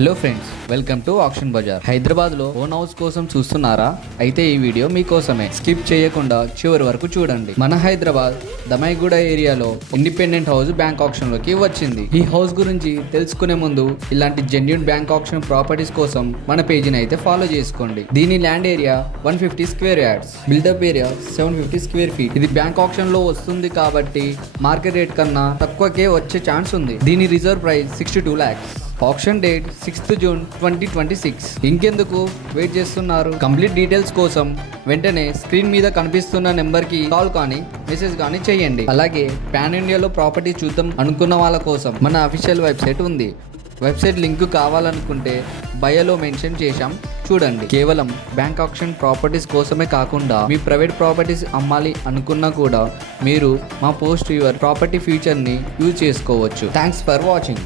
Hello friends, welcome to auction Bazaar. Hyderabad లో own house కోసం చూస్తున్నారా? అయితే ఈ వీడియో మీకోసమే. స్కిప్ చేయకుండా చివరి వరకు చూడండి. మన హైదరాబాద్ దమైగూడ ఏరియాలో ఇండిపెండెంట్ హౌస్ బ్యాంక్ ఆప్షన్ లోకి వచ్చింది. ఈ హౌస్ గురించి తెలుసుకునే ముందు ఇలాంటి జెన్యూన్ బ్యాంక్ ఆప్షన్ ప్రాపర్టీస్ కోసం మన పేజీని అయితే ఫాలో చేసుకోండి. దీని land area 150 square yards, built up area 750 square feet. ఇది బ్యాంక్ ఆప్షన్ లో వస్తుంది కాబట్టి మార్కెట్ రేట్ కన్నా తక్కువకే వచ్చే ఛాన్స్ ఉంది. దీని reserve price 62 lakhs. Option date 6th June 2026. ఇంకెందుకు వెయిట్ చేస్తున్నారు? కంప్లీట్ డీటెయిల్స్ కోసం వెంటనే స్క్రీన్ మీద కనిపిస్తున్న నెంబర్కి కాల్ కానీ మెసేజ్ కానీ చేయండి. అలాగే పాన్ ఇండియాలో ప్రాపర్టీ చూద్దాం అనుకున్న వాళ్ళ కోసం మన అఫీషియల్ వెబ్సైట్ ఉంది. వెబ్సైట్ లింక్ కావాలనుకుంటే బయోలో మెన్షన్ చేశాం, చూడండి. కేవలం బ్యాంక్ ఆప్షన్ ప్రాపర్టీస్ కోసమే కాకుండా మీ ప్రైవేట్ ప్రాపర్టీస్ అమ్మాలి అనుకున్నా కూడా మీరు మా పోస్ట్ యువర్ ప్రాపర్టీ ఫీచర్ని యూజ్ చేసుకోవచ్చు. Thanks for watching.